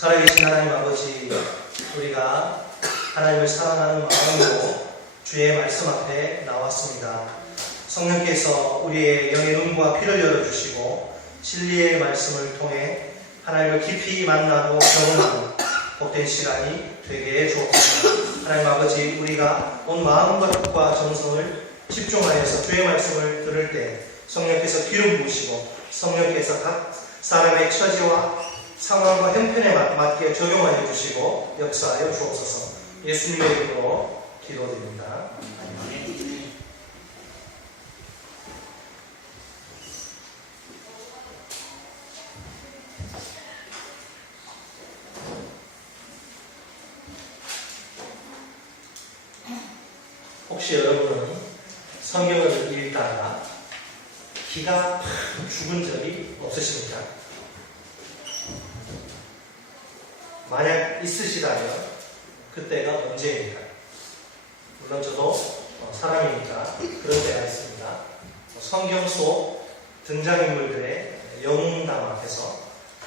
살아계신 하나님 아버지, 우리가 하나님을 사랑하는 마음으로 주의 말씀 앞에 나왔습니다. 성령께서 우리의 영의 눈과 귀를 열어주시고 진리의 말씀을 통해 하나님을 깊이 만나고 경험하는 복된 시간이 되게 해 주옵소서. 하나님 아버지, 우리가 온 마음과 뜻과 정성을 집중하여서 주의 말씀을 들을 때 성령께서 기름 부으시고 성령께서 각 사람의 처지와 상황과 형편에 맞게 적용하여 주시고 역사하여 주옵소서. 예수님의 이름으로 기도드립니다. 아멘. 혹시 여러분은 성경을 읽다가 기가 팍 죽은 적이 없으십니까? 만약 있으시다면 그때가 언제입니까? 물론 저도 사람이니까 그런 때가 있습니다. 성경 속 등장인물들의 영웅담 앞에서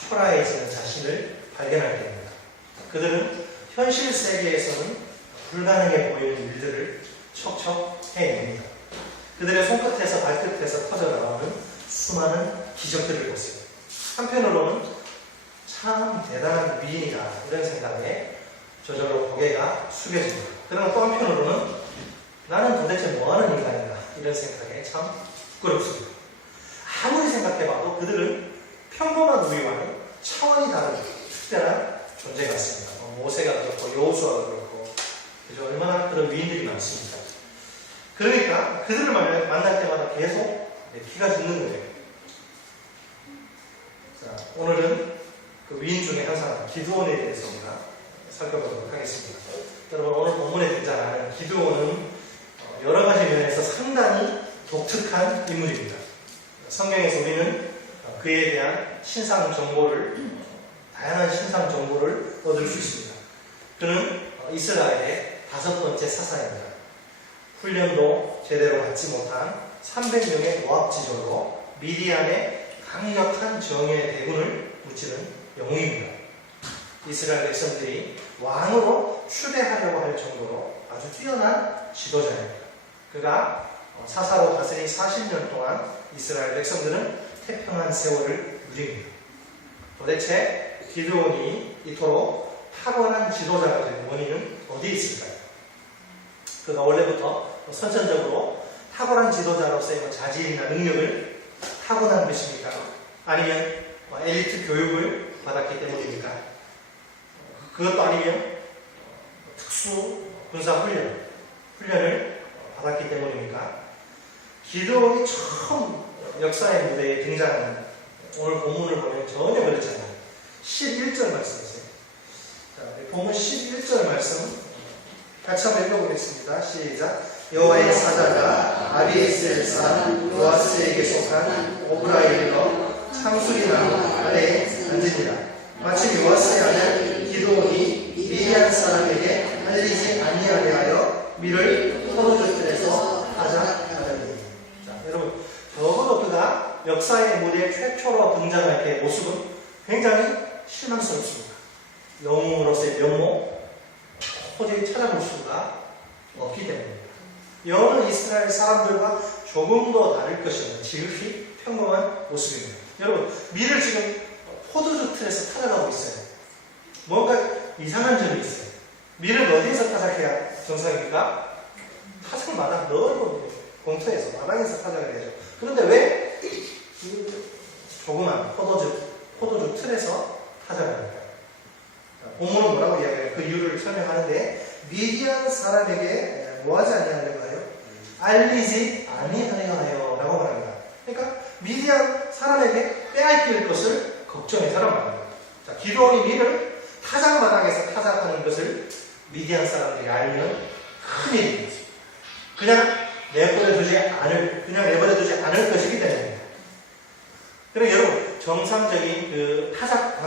초라해지는 자신을 발견할 때입니다. 그들은 현실 세계에서는 불가능해 보이는 일들을 척척 해냅니다. 그들의 손끝에서 발끝에서 터져나오는 수많은 기적들을 보세요. 한편으로는 참 대단한 미인이다 이런 생각에 저절로 고개가 숙여집니다. 그러나 또 한편으로는 나는 도대체 뭐하는 인간인가 이런 생각에 참 부끄럽습니다. 아무리 생각해봐도 그들은 평범한 우리와는 차원이 다른 특별한 존재 같습니다. 모세가 그렇고 여호수아가 그렇고 그죠? 얼마나 그런 위인들이 많습니다. 그러니까 그들을 만날 때마다 계속 피가 죽는 거예요. 자, 오늘은 그 위인 중에 한 사람, 기드온에 대해서 우리가 살펴보도록 하겠습니다. 여러분, 오늘 본문에 등장하는 기드온은 여러 가지 면에서 상당히 독특한 인물입니다. 성경에서 우리는 그에 대한 신상 정보를, 다양한 신상 정보를 얻을 수 있습니다. 그는 이스라엘의 5번째 사사입니다. 훈련도 제대로 받지 못한 300명의 모압지졸로 미디안의 강력한 정예의 대군을 무찌른 영웅입니다. 이스라엘 백성들이 왕으로 추대하려고 할 정도로 아주 뛰어난 지도자입니다. 그가 사사로 다스린 40년 동안 이스라엘 백성들은 태평한 세월을 누립니다. 도대체 기드온이 이토록 탁월한 지도자가 된 원인은 어디에 있을까요? 그가 원래부터 선천적으로 탁월한 지도자로서의 자질이나 능력을 타고난 것입니까? 아니면 엘리트 교육을 받았기 때문입니까? 그것도 아니면 특수 군사 훈련을 받았기 때문입니까? 기드온이 처음 역사의 무대에 등장하는 오늘 본문을 보면 전혀 그렇지 않아요. 11절 말씀이세요. 자, 본문 11절 말씀 같이 한번 읽어보겠습니다. 시작. 여호와의 사자가 아비에셀 산 요아스에게 속한 오브라의 일러 참수리 나무 아래에 앉으니라. 마침 요아스의 아들 기드온이 미디안 사람에게 알리지 아니하게 하여 밀을 포도주틀에서 하자하더니. 자, 여러분, 적어도 그가 역사의 무대에 최초로 등장할 때의 모습은 굉장히 실망스럽습니다. 영웅으로서의 면모 도저히 찾아볼 수가 없기 때문입니다. 여느 이스라엘 사람들과 조금도 다를 것이 없는 지극히 평범한 모습입니다. 여러분, 밀을 지금 포도주 틀에서 타작하고 있어요. 뭔가 이상한 점이 있어요. 밀을 어디에서 타작해야 정상입니까? 타작마당 넓은 공터에서 마당에서 타작을 해야죠. 그런데 왜 조그만 포도주 틀에서 타작을 합니까? 본문은 뭐라고 이야기해요? 그 이유를 설명하는데 미디안 사람에게 뭐하지 아니하려고 하여? 알리지 아니하려 하여 라고 말합니다. 그러니까 미디안 사람에게 빼앗길 것을 걱정해서란 말입니다. 자, 기드온이 밀을 타작마당에서 타작하는 것을 미디안 사람들이 알면 큰일입니다. 그냥 내버려두지 않을 것이기 때문입니다. 그러니까 여러분, 정상적인 그 타작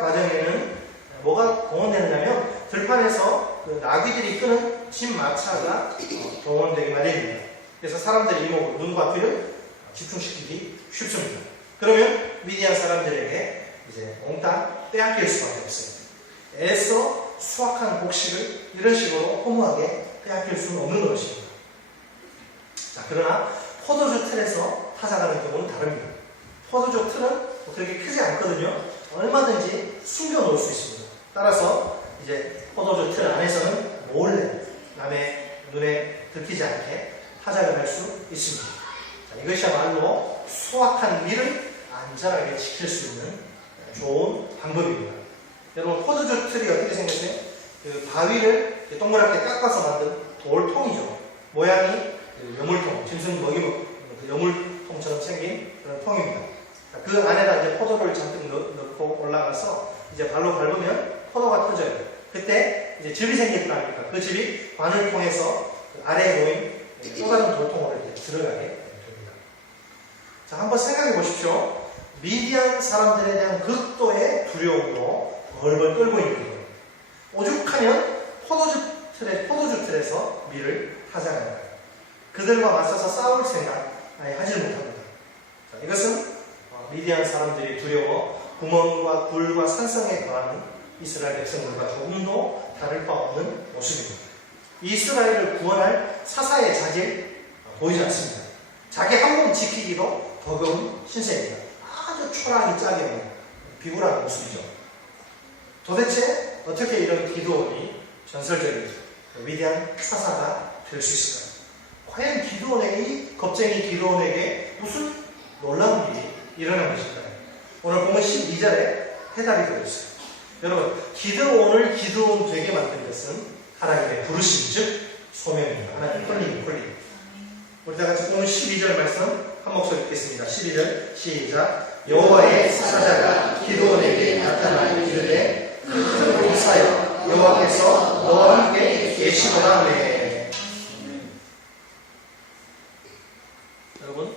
과정에는 뭐가 동원되느냐면 들판에서 그 나귀들이 끄는 집 마차가 동원되기 마련입니다. 그래서 사람들의 이목을, 눈과 귀를 집중시키기 쉽습니다. 그러면 미디안 사람들에게 이제 몽땅 빼앗길 수밖에 없어요. 애써 수확한 곡식을 이런 식으로 허무하게 빼앗길 수는 없는 것입니다. 자, 그러나 포도주 틀에서 타작하는 경우는 다릅니다. 포도주 틀은 그렇게 크지 않거든요. 얼마든지 숨겨놓을 수 있습니다. 따라서 이제 포도주 틀 안에서는 몰래 남의 눈에 들키지 않게 타작을 할 수 있습니다. 자, 이것이야말로 수확한 밀을 안전하게 지킬 수 있는 좋은 방법입니다. 여러분, 포도주 틀이 어떻게 생겼어요? 그 바위를 동그랗게 깎아서 만든 돌통이죠. 모양이 여물통, 짐승 먹이 먹는 여물통처럼 생긴 그런 통입니다. 그 안에다 이제 포도를 잔뜩 넣고 올라가서 이제 발로 밟으면 포도가 터져요. 그때 이제 즙이 생길 거 아닙니까? 그 즙이 바늘 통해서 그 아래에 놓인 또 다른 돌통으로 이제 들어가게 됩니다. 자, 한번 생각해 보십시오. 미디안 사람들에 대한 극도의 두려움으로 벌벌 떨고 있는 거예요. 오죽하면 포도주 틀에서 밀을 타작하는 그들과 맞서서 싸울 생각 아예 하지 못합니다. 자, 이것은 미디안 사람들이 두려워 구멍과 굴과 산성에 거하는 이스라엘 백성들과 조금도 다를 바 없는 모습입니다. 이스라엘을 구원할 사사의 자질 보이지 않습니다. 자기 한 몸 지키기도 버거운 신세입니다. 아주 초라하게 짜게 보이는 비굴한 모습이죠. 도대체 어떻게 이런 기드온이 전설적인 위대한 사사가 될 수 있을까요? 과연 기드온에게, 이 겁쟁이 기드온에게 무슨 놀라운 일이 일어난 것일까요? 오늘 보면 12절에 해답이 되어있어요. 여러분, 기드온을 기드온 되게 만든 것은 하나님의 부르심, 즉 소명입니다. 하나님의 콜링. 우리 다 같이 오늘 12절 말씀 한 목소리 읽겠습니다. 12절 시작. 여호와의 사자가 기드온에게 나타나 이르되 용사여 여호와께서 너와 함께 계시구나 하네. 여러분,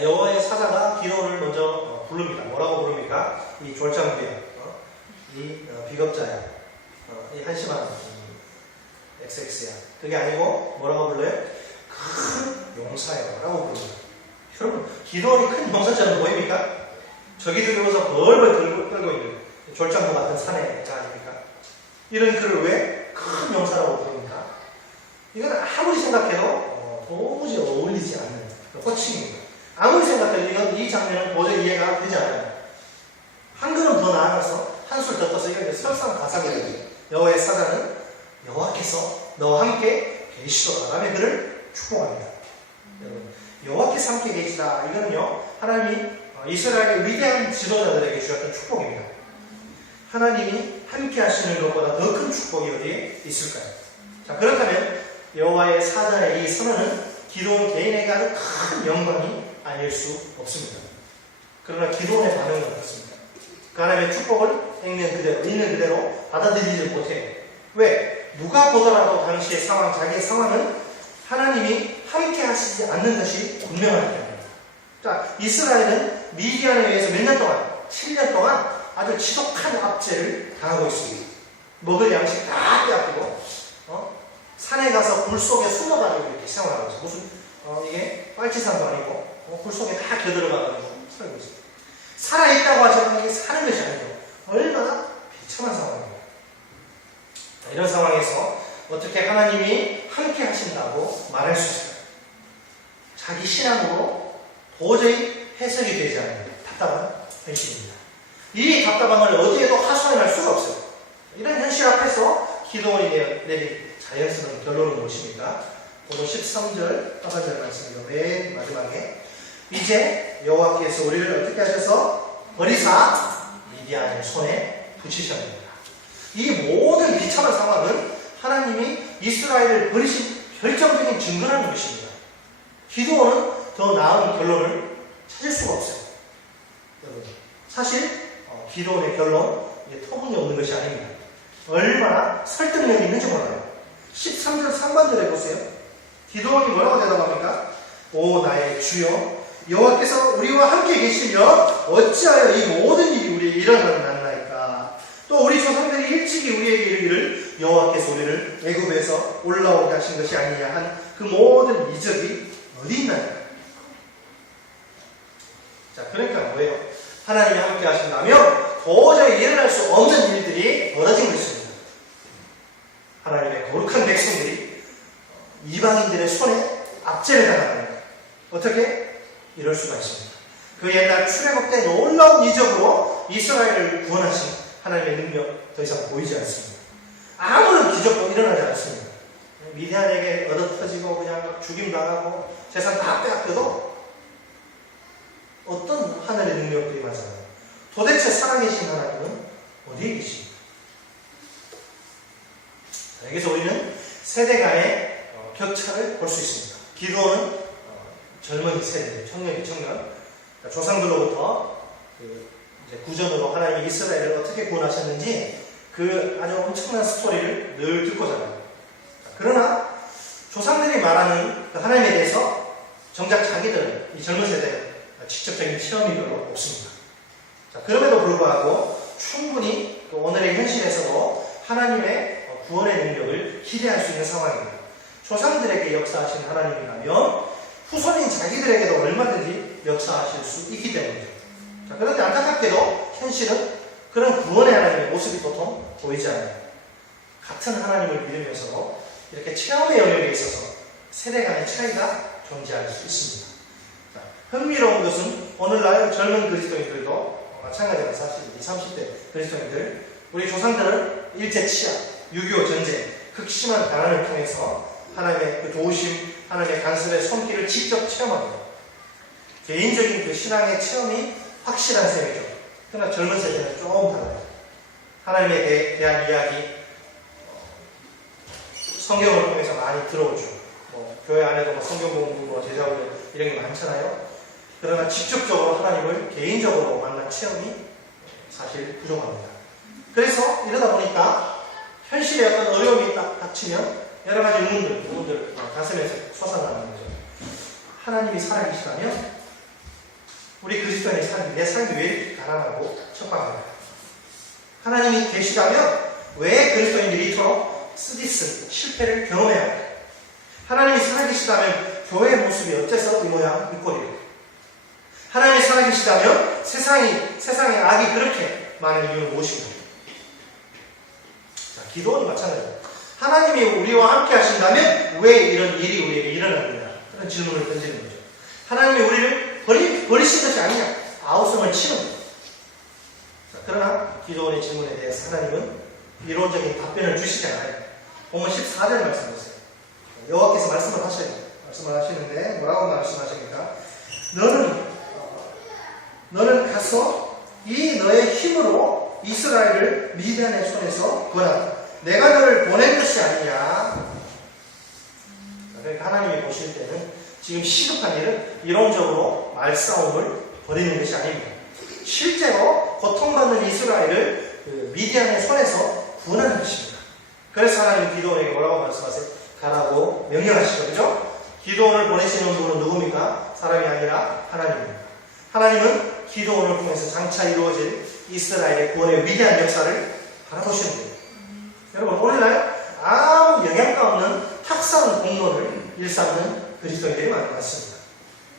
여호와의 사자가 기드온을 먼저 부릅니다. 뭐라고 부릅니까? 이 졸장부야, 이 비겁자야, 이 한심한 XX야. 그게 아니고 뭐라고 불러요? 큰 용사야 라고 부릅니다. 여러분, 기드온이 큰 용사처럼 보입니까? 적이 두려워서 벌벌 떨고 있는 졸장부 같은 사내가 아닙니까? 이런 그를 왜 큰 용사라고 부릅니까? 이건 아무리 생각해도 도무지 어울리지 않는 호칭입니다. 아무리 생각해도 이 장면은 도저히 이해가 되지 않아요. 한 걸음 더 나아가서 한술 더 떠서 이건 설상가상이거든요. 여호와의 사자는 여호와께서 너와 함께 계시도다 라며 그를 축복합니다. 여러분, 여호와께서 함께 계시다, 이거는요 하나님이 이스라엘의 위대한 지도자들에게 주셨던 축복입니다. 하나님이 함께 하시는 것보다 더 큰 축복이 어디에 있을까요? 자, 그렇다면 여호와의 사자의 이 선언은 기드온 개인에게 아주 큰 영광이 아닐 수 없습니다. 그러나 기드온의 반응은 어떻습니까? 그 하나님의 축복을 있는 그대로 받아들이지 못해요. 왜? 누가 보더라도 당시의 상황, 자기의 상황은 하나님이 함께 하시지 않는 것이 분명하기 때문입니다. 자, 이스라엘은 미디안에 의해서 몇 년 동안, 7년 동안 아주 지독한 압제를 당하고 있습니다. 먹을 양식 다 빼앗기고, 산에 가서 굴 속에 숨어 다니고 이렇게 생활하고 있어요. 무슨, 이게 빨치산도 아니고, 굴 속에 다 겨들어가가지고 살고 있습니다. 살아있다고 하지만 이게 사는 것이 아니고, 얼마나 비참한 상황입니다. 이런 상황에서 어떻게 하나님이 함께 하신다고 말할 수 있을까요? 자기 신앙으로 도저히 해석이 되지 않는 답답한 현실입니다. 이 답답함을 어디에도 하소연할 수가 없어요. 이런 현실 앞에서 기드온이 내린 자연스러운 결론은 무엇입니까? 오늘 13절 하반절 말씀이죠. 맨 마지막에 이제 여호와께서 우리를 어떻게 하셔서 버리사 미디안의 손에 붙이셨습니다. 이 모든 비참한 상황은 하나님이 이스라엘을 버리신 결정적인 증거라는 것입니다. 기드온은 더 나은 결론을 찾을 수가 없어요. 여러분, 사실 기드온의 결론, 터무니없는 것이 아닙니다. 얼마나 설득력이 있는지 몰라요. 13절 상반절에 보세요. 기드온이 뭐라고 대답합니까? 오 나의 주여, 여호와께서 우리와 함께 계시면 어찌하여 이 모든 일이 우리에게 일어났나이까? 또 우리 조상들이 일찍이 우리에게 이르기를 여호와께서 우리를 애굽에서 올라오게 하신 것이 아니냐 한 그 모든 이적이 어디 있나이까? 자, 그러니까 뭐예요? 하나님이 함께 하신다면 도저히 일어날 수 없는 일들이 벌어진 것입니다. 하나님의 거룩한 백성들이 이방인들의 손에 압제를 당합니다. 어떻게? 이럴 수가 있습니다. 그 옛날 출애굽 때 놀라운 이적으로 이스라엘을 구원하신 하나님의 능력 더 이상 보이지 않습니다. 아무런 기적도 일어나지 않습니다. 미디안에게 얻어터지고 그냥 죽임당하고 재산 다 빼앗겨도 어떤 하늘의 능력들이 맞아요. 도대체 살아계신 하나님은 어디에 계십니까? 여기서 우리는 세대 간의 격차를 볼 수 있습니다. 기도는 젊은 세대, 청년. 그러니까 조상들로부터 이제 구전으로 하나님이 이스라엘을 어떻게 구원하셨는지 그 아주 엄청난 스토리를 늘 듣고 자라요. 그러나 조상들이 말하는 하나님에 대해서 정작 자기들은 이 젊은 세대는 직접적인 체험이 별로 없습니다. 자, 그럼에도 불구하고 충분히 또 오늘의 현실에서도 하나님의 구원의 능력을 기대할 수 있는 상황입니다. 조상들에게 역사하신 하나님이라면 후손인 자기들에게도 얼마든지 역사하실 수 있기 때문이죠. 자, 그런데 안타깝게도 현실은 그런 구원의 하나님의 모습이 보통 보이지 않아요. 같은 하나님을 믿으면서도 이렇게 체험의 영역에 있어서 세대 간의 차이가 존재할 수 있습니다. 자, 흥미로운 것은 오늘날 젊은 그리스도인들도 마찬가지로 사실 20, 30대 그리스도인들, 우리 조상들은 일제치하, 6.25 전쟁, 극심한 가난을 통해서 하나님의 그 도우심, 하나님의 간섭의 손길을 직접 체험합니다. 개인적인 그 신앙의 체험이 확실한 셈이죠. 그러나 젊은 세대는 조금 달라요. 하나님에 대한 이야기, 성경을 통해서 많이 들어오죠. 교회 안에도 성경 공부, 제자훈련 이런 게 많잖아요. 그러나 직접적으로 하나님을 개인적으로 만난 체험이 사실 부족합니다. 그래서 이러다 보니까 현실에 어떤 어려움이 딱 닥치면 여러 가지 의문들 가슴에서 솟아나는 거죠. 하나님이 살아계시다면 우리 그리스도인의 삶이, 내 삶이 왜 이렇게 가난하고 척박한가? 하나님이 계시다면 왜 그리스도인들이 이토록 쓰디쓴 실패를 경험해야 할까? 하나님이 살아계시다면 교회의 모습이 어째서 이 모양 이 꼴이고, 하나님이 살아계시다면 세상에 악이 그렇게 많은 이유는 무엇인가? 자, 기도는 마찬가지입니다. 하나님이 우리와 함께 하신다면 왜 이런 일이 우리에게 일어납니다? 그런 질문을 던지는 거죠. 하나님이 우리를 버리신 것이 아니냐? 아우성을 치는 거죠. 자, 그러나 기도원의 질문에 대해서 하나님은 이론적인 답변을 주시지 않아요. 본문 14절 말씀하세요. 여호와께서 말씀을 하시는데 뭐라고 말씀하십니까? 너는 가서 이 너의 힘으로 이스라엘을 미디안의 손에서 구하라. 내가 너를 보낸 것이 아니냐. 그러니까 하나님이 보실 때는 지금 시급한 일은 이론적으로 말싸움을 벌이는 것이 아닙니다. 실제로 고통받는 이스라엘을 미디안의 손에서 구원하는 것입니다. 그래서 하나님 기도원에게 뭐라고 말씀하세요? 가라고 명령하시죠. 그죠? 기도원을 보내시는 분은 누굽니까? 사람이 아니라 하나님입니다. 하나님은 기도원을 통해서 장차 이루어질 이스라엘의 구원의 위대한 역사를 바라보시는 거예요. 여러분, 오늘날 아무 영향가 없는 탁상 공론을 일삼는 그리스도인들이 많은 것 같습니다.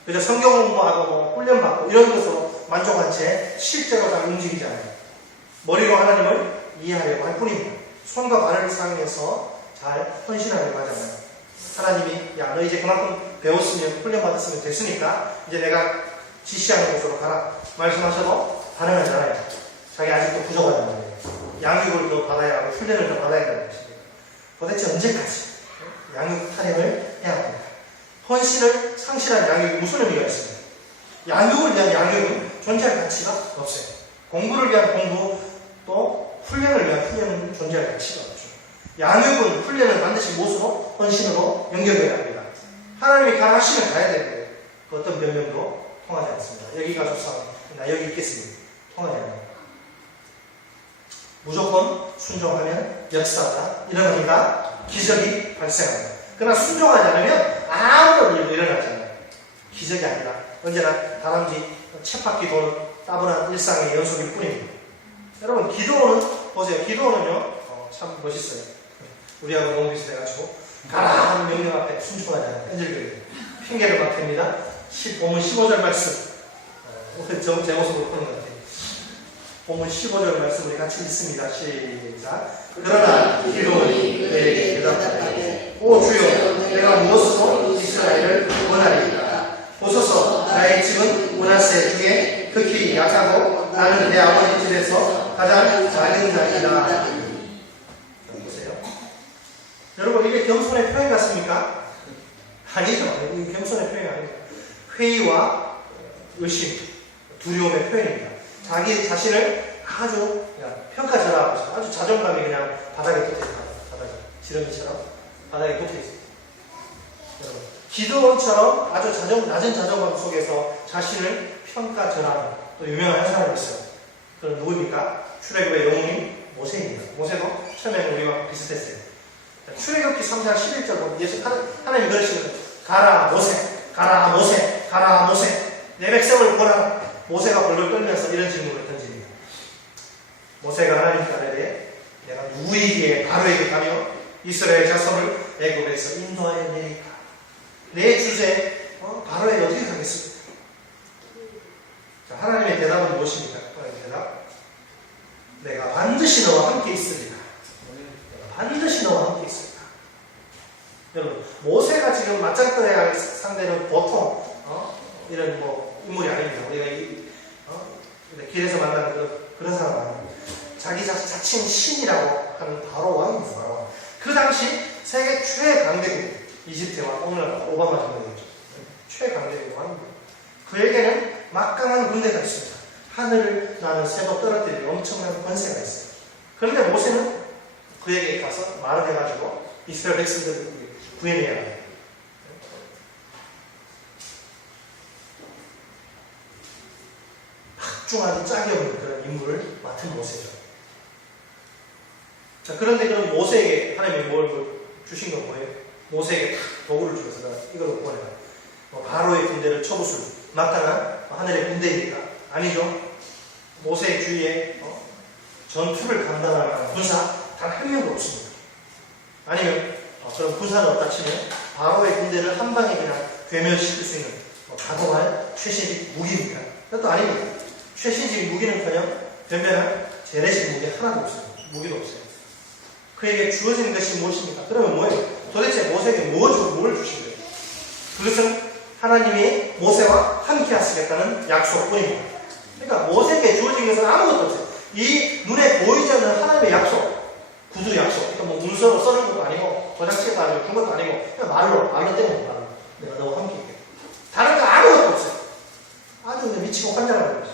그저 성경 공부하고 훈련받고 이런 것으로 만족한 채 실제로 잘 움직이지 않아요. 머리로 하나님을 이해하려고 할 뿐입니다. 손과 발을 사용해서 잘 헌신하려고 하지 않아요. 하나님이 야, 너 이제 그만큼 배웠으면 훈련받았으면 됐으니까 이제 내가 지시하는 곳으로 가라 말씀하셔도 반응하지 않아요. 자기 아직도 부족하단 말이에요. 양육을 더 받아야 하고 훈련을 더 받아야 한다는 것입니다. 도대체 언제까지 양육 타령을 해야 합니까? 헌신을 상실한 양육이 무슨 의미가 있습니까? 양육을 위한 양육은 존재할 가치가 없어요. 공부를 위한 공부, 또 훈련을 위한 훈련은 존재할 가치가 없죠. 양육은 훈련을 반드시 무엇으로? 헌신으로 연결해야 합니다. 하나님이 가라하시면 가야 되는데 그 어떤 변명도 통하지 않습니다. 여기가 좋사오니 나 여기 있겠습니다. 통하지 않아요. 무조건 순종하면 역사가 일어납니다. 기적이 발생합니다. 그러나 순종하지 않으면 아무런 일도 일어나지 않아요. 기적이 아니라 언제나 다람쥐 쳇바퀴 도는 따분한 일상의 연속일 뿐입니다. 여러분, 기도는 보세요. 기도는요 참 멋있어요. 우리하고 너무 비슷해가지고 가라 하는 명령 앞에 순종하지 않아요. 끈질겨요. 핑계를 막 댑니다. 본문 15절 말씀. 제 모습을 보는 것 같아요. 본문 15절 말씀 우리 같이 읽습니다. 시작. 그러나 기도원이 그에게 대답하되 오 주여 내가 무엇으로 이스라엘을 구원하리이까. 보소서 나의 집은 므낫세 중에 극히 약하고 나는 내 아버지 집에서 가장 작은 자이다. 보세요. 여러분 이게 겸손의 표현 같습니까? 아니죠. 이게 겸손의 표현이 아닙니다. 회의와 의심, 두려움의 표현입니다. 자기 자신을 아주 평가절하하고 아주 자존감이 그냥 바닥에 돋아 있어요. 바닥에 지렁이처럼 바닥에 돋아 있어요. 여러분 기드온처럼 아주 낮은 자존감 속에서 자신을 평가절하는 또 유명한 한 사람이 있어요. 그건 누구입니까? 출애굽의 영웅인 모세입니다. 모세도 처음에는 우리와 비슷했어요. 출애굽기 3장 11절 보면 예수 하나님 그러시거든요. 가라 모세, 가라 모세, 가라 모세. 내 백성을 보라. 모세가 벌벌 떨면서 이런 질문을 던집니다. 모세가 하나님께 아뢰되 내가 누구에게 바로에게 가며 이스라엘 자손을 애굽에서 인도하여 내리까. 내 주제 바로에게 어떻게 가겠습니까? 자, 하나님의 대답은 무엇입니까? 하나님의 대답. 내가 반드시 너와 함께 있으리라. 내가 반드시 너와 함께 있으리라. 여러분 모세가 지금 맞짱떠야 할 상대는 보통 이런 인물이 아닙니다. 우리가 길에서 만나는 그런 사람 아닙니다. 자기 자칭 신이라고 하는 바로 왕입니다. 그 당시 세계 최강대국 이집트와 오늘날 오바마 정부였죠. 최강대국 왕입니다. 그에게는 막강한 군대가 있습니다. 하늘을 나는 새도 떨어뜨리는 엄청난 권세가 있어요. 그런데 모세는 그에게 가서 말을 해가지고 이스라엘 백성들을 구해내야 해요. 박중하기 짝이 없는 그런 인물을 맡은 모세죠. 자, 그런데 그럼 모세에게 하나님이 뭘 주신 건 뭐예요? 모세에게 도구를 주셔서 이걸로 구원해라. 바로의 군대를 쳐부술 막강한 하늘의 군대입니까? 아니죠. 모세의 주위에 전투를 감당할 만한 군사 단 한 명도 없습니다. 아니면 그런 군사는 없다 치면 바로의 군대를 한 방에 그냥 괴멸시킬 수 있는 가동할 최신식 무기입니까? 그것도 아닙니다. 최신식 무기는커녕 변변한 재래식 무기 하나도 없어요. 무기도 없어요. 그에게 주어진 것이 무엇입니까? 그러면 뭐예요? 도대체 모세에게 뭘 주신 거예요? 그것은 하나님이 모세와 함께 하시겠다는 약속뿐입니다. 그러니까 모세에게 주어진 것은 아무것도 없어요. 이 눈에 보이지 않는 하나님의 약속, 구두 약속. 그러니까 문서로 써는 것도 아니고 도장치도 아니고 준 것도 아니고 그냥 말로 때문에 말로 내가 너와 함께 있겠다. 다른 거 아무것도 없어요. 아주 그냥 미치고 환장하는 거죠.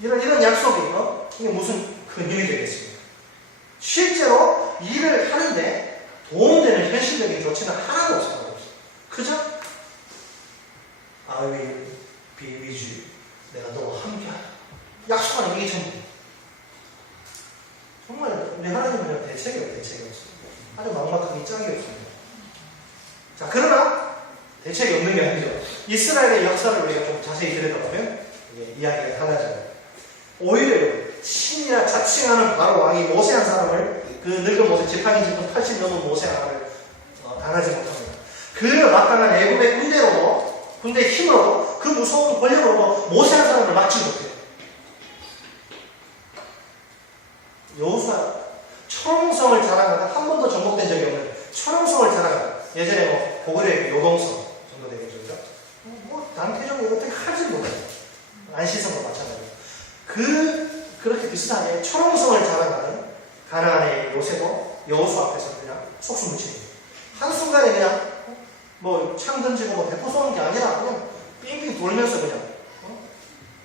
이런 약속이 이게 무슨 근육이 되겠습니까? 실제로 일을 하는데 도움되는 현실적인 조치는 하나도 없어요. 그죠? I will be with you. 내가 너와 함께하라. 약속하는 이게 전부. 정말 우리 하나님은 대책이 없습니다. 아주 막막하게 짝이 없습니다. 자, 그러나 대책이 없는 게 아니죠. 이스라엘의 역사를 우리가 좀 자세히 들여다보면 이야기가 달라져요. 오히려 신이라 자칭하는 바로 왕이 모세 한 사람을 그 늙은 모세 지팡이 짚은 80 넘은 모세 하나를 당하지 못합니다. 그 막강한 애굽의 군대의 힘으로도 그 무서운 권력으로도 모세 한 사람을 막지 못해요. 여호수아 철옹성을 자랑하다 한 번도 정복된 적이 없는 철옹성을 자랑하다. 예전에 고구려의 요동성 정도 되겠죠. 단태종이 어떻게 하지 못해요. 안시성도 마찬가지예요. 그렇게 비슷하게 철옹성을 자랑하는 가나안의 요셉도 여호수 앞에서 그냥 속수 무치는 거예요. 한순간에 그냥 창 던지고 대포 쏘는 게 아니라 그냥 빙빙 돌면서 그냥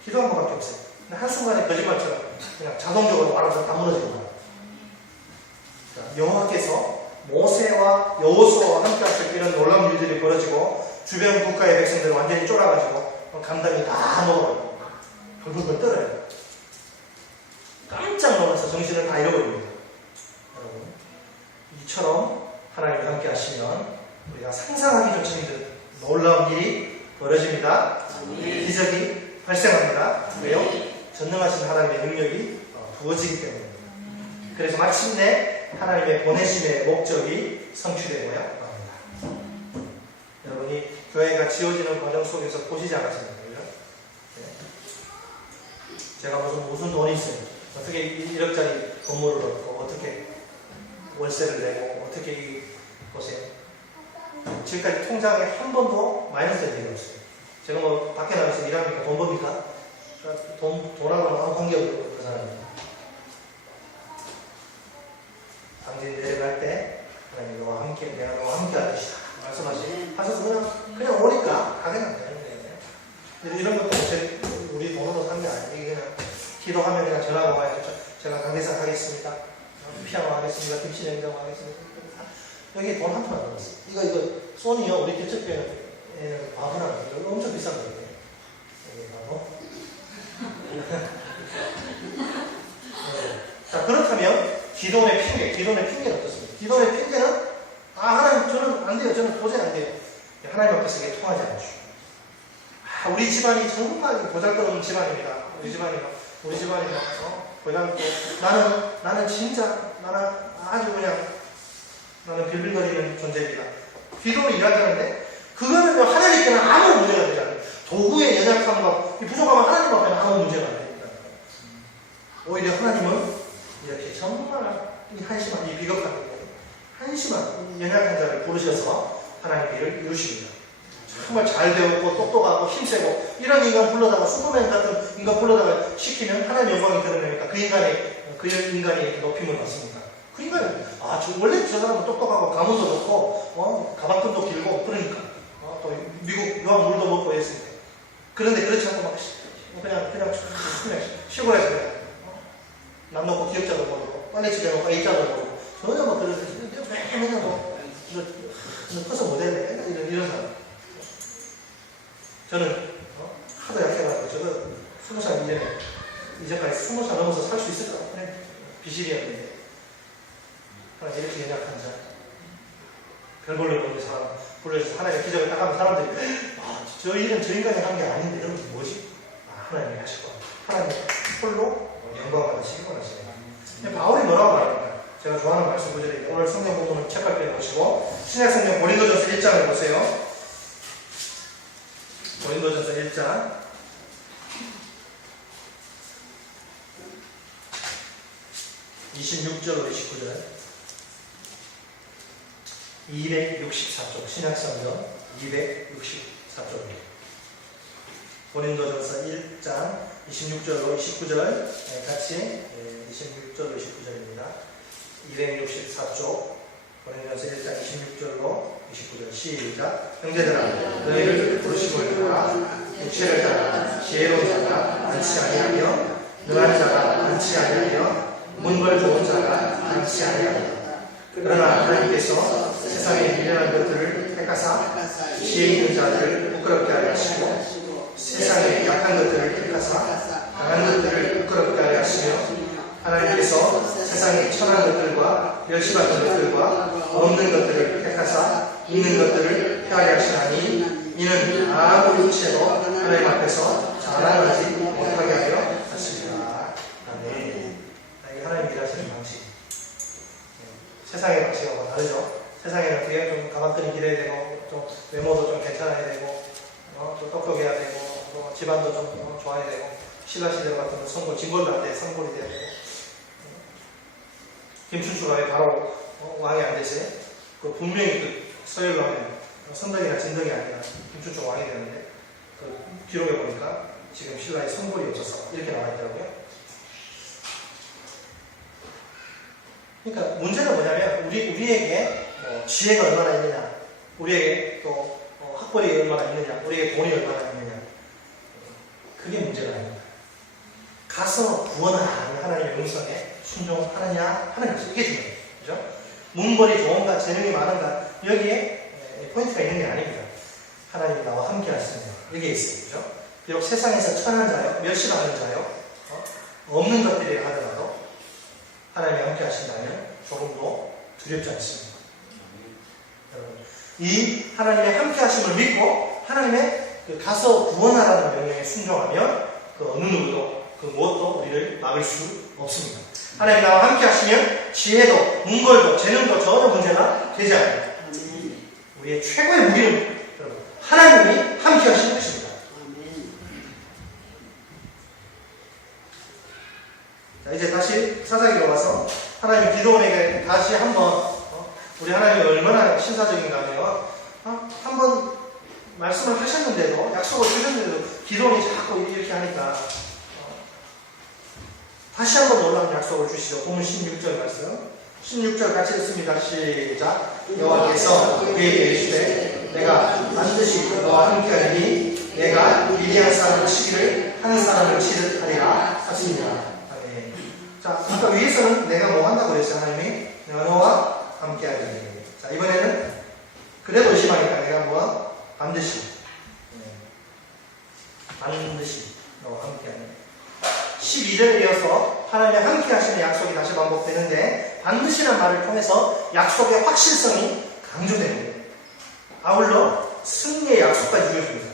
기도한 것밖에 없어요. 근데 한순간에 거짓말처럼 그냥 자동적으로 말아서 다 무너지는 거예요. 여호와께서 모세와 여호수아와 함께 하실 이런 놀라운 일들이 벌어지고 주변 국가의 백성들은 완전히 쫄아가지고 감당이 다 먹어버리고 벌벌벌 떨어요. 깜짝 놀라서 정신을 다 잃어버립니다. 여러분, 이처럼 하나님이 함께 하시면 우리가 상상하기조차 힘든 놀라운 일이 벌어집니다. 기적이 발생합니다. 왜요? 전능하신 하나님의 능력이 부어지기 때문입니다. 그래서 마침내 하나님의 보내심의 목적이 성취되고야 합니다. 여러분이 교회가 지어지는 과정 속에서 보시지 않았습니까? 제가 무슨 돈이 있어요. 어떻게 1억짜리 건물을 얻고, 어떻게 월세를 내고, 어떻게 보세요. 지금까지 통장에 한 번도 마이너스 된 적이 없어요. 제가 뭐 밖에 나가서 일하니까 돈 법니까? 돈하고는 아무 관계없는 그 사람입니다. 당신이 내려갈 때 하나님 너와 함께, 내가 너와 함께 할 것이다 말씀하셔서 그냥 오니까 가게는 되는데, 이런 것도 우리 돈으로 산 게 아니에요. 그냥 기도하면 그냥 전화가 와요. 제가 강대상 하겠습니다. 피아노 하겠습니다. 김치 냉장고 하겠습니다. 여기 돈 한 푼 안 들었어요. 이거 소니요. 우리 개척교회는 바보나 이거 엄청 비싼 거예요. 여기 바보. 자, 그렇다면 기도원의 핑계는 어떻습니까? 기도원의 핑계는 하나님 저는 안 돼요. 저는 도저히 안 돼요. 하나님 앞에서 이게 통하지 않죠. 우리 집안이 정말 보잘것없는 집안입니다. 우리 집안이 보잘것. 나는 진짜 아주 그냥 나는 빌빌거리는 존재입니다. 기도를 이야기하는데 그거는 하나님께는 아무 문제가 되지 않아요. 도구의 연약함과 부족함은 하나님 앞에는 아무 문제가 안 됩니다. 오히려 하나님은 이렇게 정말 이 한심한, 이 비겁한, 한심한 연약한 자를 부르셔서 하나님의 일을 이루십니다. 정말 잘 배웠고 똑똑하고 힘세고 이런 인간 불러다가 슈퍼맨 같은 인간 불러다가 시키면 하나님의 영광이 드러나니까 그 인간이 높임을 받습니다. 그 인간이 원래 저 사람은 똑똑하고 가문도 좋고 가방끈도 길고 그러니까 또 미국 유학 물도 먹고 했으니까. 그런데 그렇지 않고 막 그냥 시골에서 그냥 남 놓고 기억자도 모르고 빨래집에 놓고 A자도 모르고 전혀 막 그런 맨날 커서 못했네 이런 사람. 저는 하도 약해가지고 저도 20살 이전까지 20살 넘어서 살 수 있을까? 비실이었는데 하나 이렇게 연약한 자 별 볼일 없는 사람 불러서 하나님의 기적을 딱 하면 사람들이 저 일은 저 인간이 한 게 아닌데 이런 게 뭐지? 하나님이 하실 거야. 하나님 홀로 영광 받으시기 원하십니다. 바울이 뭐라고 말합니까? 제가 좋아하는 말씀 구절입니다. 오늘 성경 본문을 책갈피에 보시고 신약성경 고린도전서 1장을 보세요. 고린도전서 1장 26절로 29절 264쪽 신약성경 264쪽입니다. 고린도전서 1장 26절로 29절 같이 26절로 29절입니다. 264쪽 고린도전서 1장 26절로 29절 시작. 형제들아 너희를 부르심을 따라 육체를 따라 지혜로운 자가 많지 아니하며 능한 자가 많지 아니하며 문벌 좋은 자가 많지 아니하며 그러나 하나님께서 세상에 미련한 것들을 택하사 지혜 있는 자들을 부끄럽게 하려 하시고 세상에 약한 것들을 택하사 강한 것들을 부끄럽게 하려 하시며 하나님께서 세상에 천한 것들과 멸시받은 것들과 없는 것들을 택하사 있는 것들을 폐하려 하시나니 이는 아무 육체도 하나님 앞에서 자랑하지 못하게 하려 하십니다. 아멘. 이게 하나님 일하시는 방식. 세상의 방식하고 다르죠. 세상에는 되게 좀 가방끈이 길어야 되고 좀 외모도 좀 괜찮아야 되고 또 똑똑해야 되고 또 집안도 좀 좋아야 되고 신라시대 같은 선골 진골도 안 돼. 선골이 돼야 되고 김춘추가 왜 바로 왕이 안 되지? 그 분명히 그 서열로 하면 선덕이나 진덕이 아니라 김춘추가 왕이 되는데 그 기록에 보니까 지금 신라에 선골이 없어서 이렇게 나와 있더라고요. 그러니까 문제는 뭐냐면 우리에게 지혜가 얼마나 있느냐, 우리에게 또 학벌이 얼마나 있느냐, 우리에게 돈이 얼마나 있느냐, 그게 문제가 아닙니다. 가서 구원하는 하나님의 음성에 순종하느냐 하는 것이 이게 중요해요. 그죠? 문벌이 좋은가, 재능이 많은가, 여기에 포인트가 있는 게 아닙니다. 하나님이 나와 함께 하시는 여기에 있어요. 그죠? 비록 세상에서 천한 자요, 멸시받는 자요, 없는 것들이라 하더라도 하나님이 함께 하신다면 조금도 두렵지 않습니다. 여러분, 이 하나님의 함께 하심을 믿고 하나님의 가서 구원하라는 명령에 순종하면 그 어느 누구도 그 무엇도 우리를 막을 수 없습니다. 하나님 나와 함께 하시면 지혜도 문걸도 재능도 전혀 문제가 되지 않아요. 우리의 최고의 무기는 여러분 하나님이 함께 하시는 것입니다. 자, 이제 다시 사사기로 와서 하나님 기도원에게 다시 한번 우리 하나님이 얼마나 신사적인가 하면 한번 말씀을 하셨는데도 약속을 주셨는데도 기도원이 자꾸 이렇게 하니까 다시 한번 놀라운 약속을 주시죠. 본문 16절 말씀 16절 같이 읽습니다. 시작. 여호와께서 그에게 이르시되 내가 반드시 너와 함께하리니 내가 미디안 사람을 치기를 한 사람을 치듯 하리라 하십니다. 아멘. 자, 아까 위에서는 내가 뭐 한다고 그랬어요. 하나님이 내가 너와 함께하리니. 자, 이번에는 그래도 의심하니까 내가 뭐야? 반드시 너와 함께하리니. 12절에 이어서 하나님의 함께 하시는 약속이 다시 반복되는데 반드시란 말을 통해서 약속의 확실성이 강조됩니다. 아울러 승리의 약속까지 주어집니다.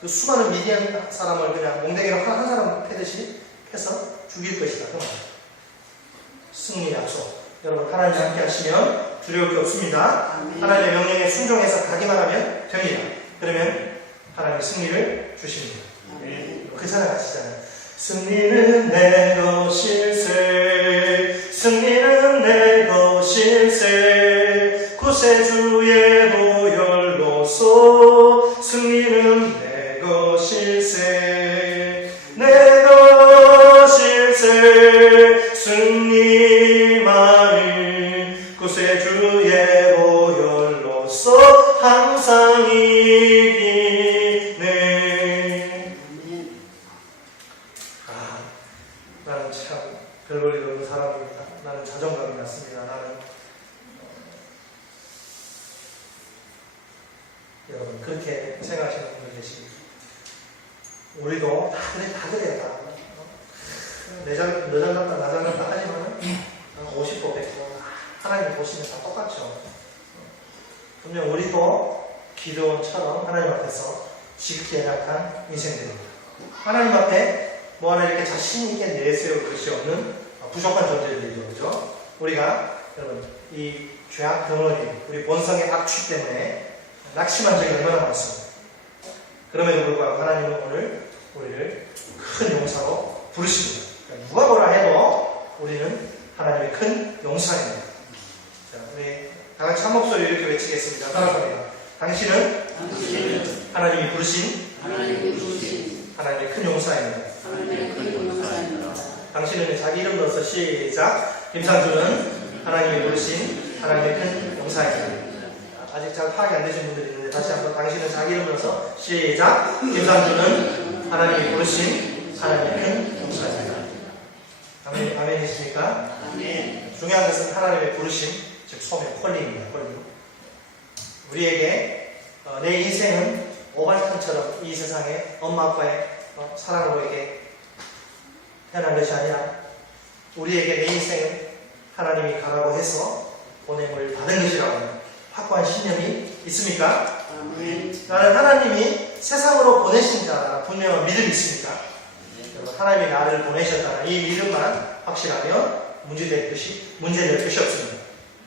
그 수많은 미디안 사람을 그냥 몽댕이로 한 사람 패듯이 패서 죽일 것이다. 그 말. 승리의 약속. 여러분 하나님 함께 하시면 두려울 게 없습니다. 하나님의 명령에 순종해서 가기만 하면 됩니다. 그러면 하나님의 승리를 주십니다. 그 사람 아시잖아요. 승리는 내 것일세 승리는 내 것일세 구세주의 보혈로서 승리는 내 것일세 내 것일세 승리만을 구세주의 보혈로서 항상 나는 참 별 볼일 없는 사람입니다. 나는 자존감이 낮습니다. 나는 여러분 그렇게 생각하시는 분들 계십니다. 우리도 다 그래요. 너 잘났다 나 잘났다 하지만은 50도 100도 하나님 보시면 다 똑같죠. 분명 우리도 기도원처럼 하나님 앞에서 지극히 연약한 인생들입니다. 하나님 앞에 뭐 하나 이렇게 자신있게 내세울 것이 없는 부족한 존재들이죠. 그죠? 우리가, 여러분, 이 죄악 덩어리, 우리 본성의 악취 때문에 낙심한 적이 얼마나 많습니다. 그럼에도 불구하고 하나님은 오늘 우리를 큰 용사로 부르십니다. 그러니까 누가 뭐라 해도 우리는 하나님의 큰 용사입니다. 자, 우리 다 같이 한 목소리 이렇게 외치겠습니다. 따라합니다. 당신은 하나님이 부르신 하나님의 큰 용사입니다. 당신은 자기 이름 넣어서 시작. 김상준은 하나님이 부르신 하나님의 큰 용사입니다. 아직 잘 파악이 안 되신 분들이 있는데 다시 한번 당신은 자기 이름 넣어서 시작. 김상준은 하나님이 부르신 하나님의 큰 용사입니다. 아멘이십니까? 아멘. 중요한 것은 하나님의 부르심, 즉 소명, 콜링입니다. 콜링. 우리에게 내 인생은 오발탄처럼 이 세상에 엄마 아빠의 사랑으로 이렇게 태어난 것이 아니라 우리에게 내 인생은 하나님이 가라고 해서 보냄을 받은 것이라고 하는 확고한 신념이 있습니까? 나는 하나님이 세상으로 보내신 자라는 분명한 믿음이 있습니까? 하나님이 나를 보내셨다는 이 믿음만 확실하면 문제될 것이 없습니다.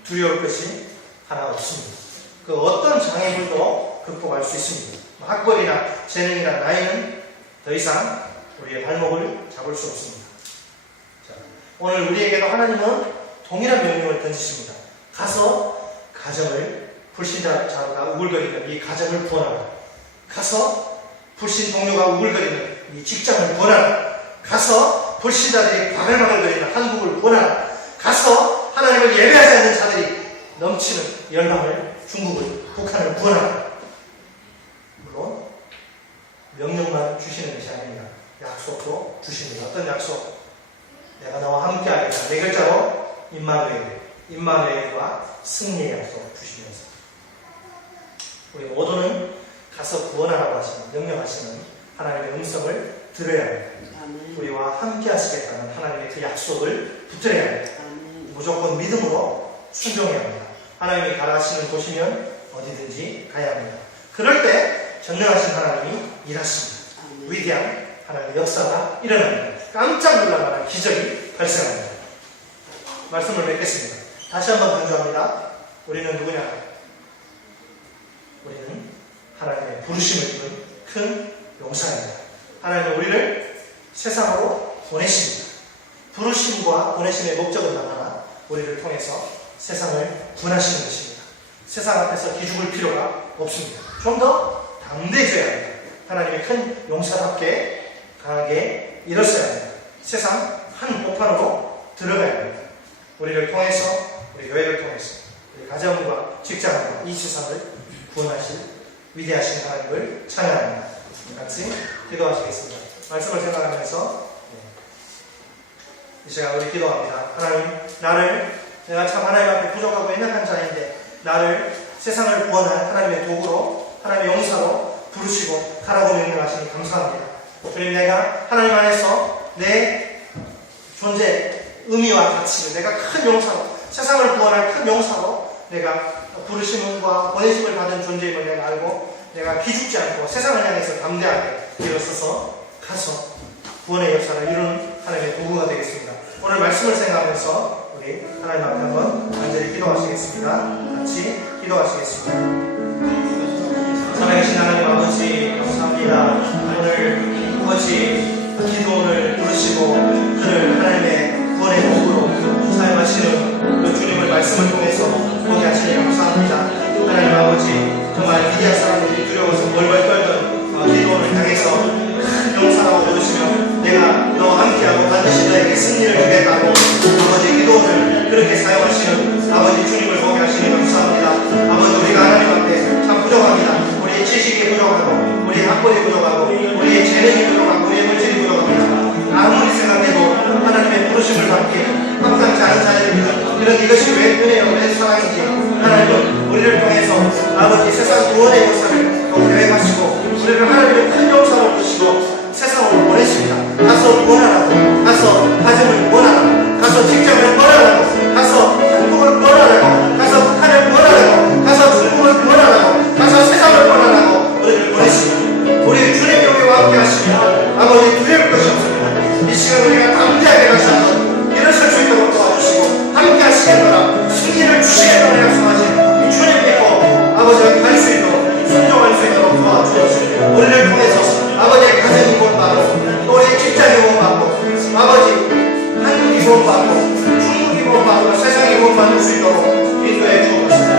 두려울 것이 하나 없습니다. 그 어떤 장애물도 극복할 수 있습니다. 학벌이나 재능이나 나이는 더 이상 우리의 발목을 잡을 수 없습니다. 자, 오늘 우리에게도 하나님은 동일한 명령을 던지십니다. 가서 가정을 불신자가 우글거리는 이 가정을 구원하라. 가서 불신 동료가 우글거리는 이 직장을 구원하라. 가서 불신자들이 바글바글거리는 한국을 구원하라. 가서 하나님을 예배하지 않는 자들이 넘치는 열방을 중국을 북한을 구원하라. 물론 명령만 주시는 것이 아닙니다. 약속도 주십니다. 어떤 약속? 내가 너와 함께하겠다. 네 글자로 임마누엘과 승리의 약속 주시면서 우리 모두는 가서 구원하라고 하시는 명령하시는 하나님의 음성을 들어야 합니다. 우리와 함께 하시겠다는 하나님의 그 약속을 붙들어야 합니다. 무조건 믿음으로 순종해야 합니다. 하나님이 가라 하시는 곳이면 어디든지 가야 합니다. 그럴 때 전능하신 하나님이 일하십니다. 위대한 하나님의 역사가 일어납니다. 깜짝 놀랄만한 기적이 발생합니다. 말씀을 맺겠습니다. 다시 한번 강조합니다. 우리는 누구냐? 우리는 하나님의 부르심을 입은 큰 용사입니다. 하나님은 우리를 세상으로 보내십니다. 부르심과 보내심의 목적은 하나, 우리를 통해서 세상을 구원하시는 것입니다. 세상 앞에서 기죽을 필요가 없습니다. 좀 더 담대해져야 합니다. 하나님의 큰 용사답게 강하게 일어서야 합니다. 세상 한 복판으로 들어가야 합니다. 우리를 통해서, 우리 교회를 통해서, 우리 가정과 직장과 이 세상을 구원하실 위대하신 하나님을 찬양합니다. 같이 기도하시겠습니다. 말씀을 생각하면서 이 시간 우리 기도합니다. 하나님, 내가 참 하나님 앞에 부족하고 연약한 자인데 나를 세상을 구원할 하나님의 도구로, 하나님의 용사로 부르시고 가라고 명령하시니 감사합니다. 주님, 내가 하나님 안에서 내 존재, 의미와 가치를 내가 큰 용사로, 세상을 구원할 큰 용사로 내가 부르심과 보내심을 받은 존재임을 내가 알고 내가 기죽지 않고 세상을 향해서 담대하게 일어서서 가서 구원의 역사를 이루는 하나님의 도구가 되겠습니다. 오늘 말씀을 생각하면서 우리 하나님 앞에 한번 간절히 기도하시겠습니다. 같이 기도하시겠습니다. 살아계신 하나님 아버지, 감사합니다. 오늘 아버지 기도를 부르시고 그를 하나님의 구원의 도구로 사용하시는 그 주님의 말씀을 통해서 보게 하시니 감사합니다. 하나님 아버지, 정말 미디어 사람들이 두려워서 벌벌 떨던 기도를 향해서 큰 용사라고 부르시며 내가 너와 함께하고 반드시 너에게 승리를 주겠다고 아버지 기도를 그렇게 사용하시는 아버지 주님을 보게 하시니 감사합니다. 아버지, 우리가 하나님 앞에 참 부족합니다. 우리의 지식이 부족하고 우리의 학벌이 부족하고 우리의 재능이 부족하고 우리의 물질이 부족합니다. 아무리 생각해도 하나님의 부르심을 받기에 항상 작은 자들입니다. 그런 이것이 왜 은혜요, 왜 사랑인지 하나님은 우리를 통해서 아버지 세상 구원의 역사를 또 계획하시고 우리를 하나님의 큰 용사로 부르시고 세상으로 보내십니다. 가서 구원하라고, 가서 가정을 구원하라고, 가서 직장을 구원하라고, 가서 한국을 구원하라고, 가서 북한을 구원하라고, 가서 중국을 구원하라고, 가서 세상을 구원하라고 우리를 보내십니다. 우리 주님 교회와 함께 하시며 아버지 두려울 것이 없습니다. 이 시간 우리가 담대하게 가셔서 일어설 수 있도록 도와주시고 함께 하시겠노라, 승리를 주시겠노라 약속하신 이 주님 믿고 아버지가 갈 수 있도록 순종할 수 있도록 도와주시고 우리를 통해서 아버지의 가정이 구원받고 또 우리의 직장이 구원받고 아버지 한국이 구원받고 중국이 구원받고 세상이 구원받을 수 있도록 인도해 주옵소서.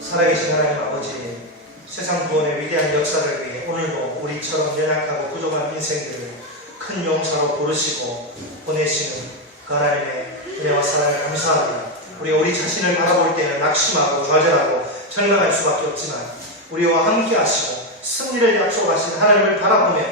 살아계신 하나님 아버지, 세상 구원의 위대한 역사를 위해 오늘도 우리처럼 연약하고 부족한 인생들을 큰 용사로 부르시고 보내시는 그 하나님의 은혜와 사랑을 감사합니다. 우리 자신을 바라볼 때는 낙심하고 좌절하고 절망할 수밖에 없지만 우리와 함께 하시고 승리를 약속하신 하나님을 바라보며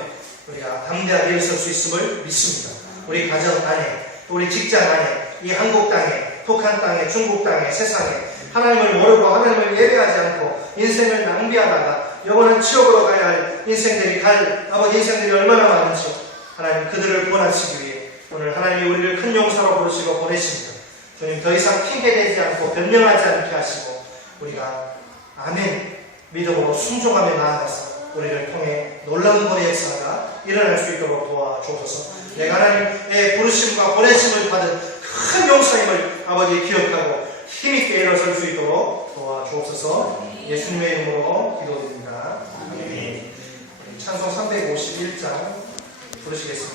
우리가 담대하게 일어설 수 있음을 믿습니다. 우리 가정 안에, 또 우리 직장 안에, 이 한국 땅에, 북한 땅에, 중국 땅에, 세상에 하나님을 모르고 하나님을 예배하지 않고 인생을 낭비하다가 영원한 지옥으로 가야 할 인생들이 아버지 인생들이 얼마나 많은지 하나님 그들을 구원하시기 위해 오늘 하나님이 우리를 큰 용사로 부르시고 보내십니다. 주님, 더 이상 핑계대지 않고 변명하지 않게 하시고 우리가 아멘 믿음으로 순종하며 나아가서 우리를 통해 놀라운 구원의 역사가 일어날 수 있도록 도와주옵소서. 내가 하나님의 부르심과 보내심을 받은 큰 용사임을 아버지 기억하고 힘있게 일어설 수 있도록 도와주옵소서. 예수님의 이름으로 기도드립니다. 찬송 351장 부르시겠습니다.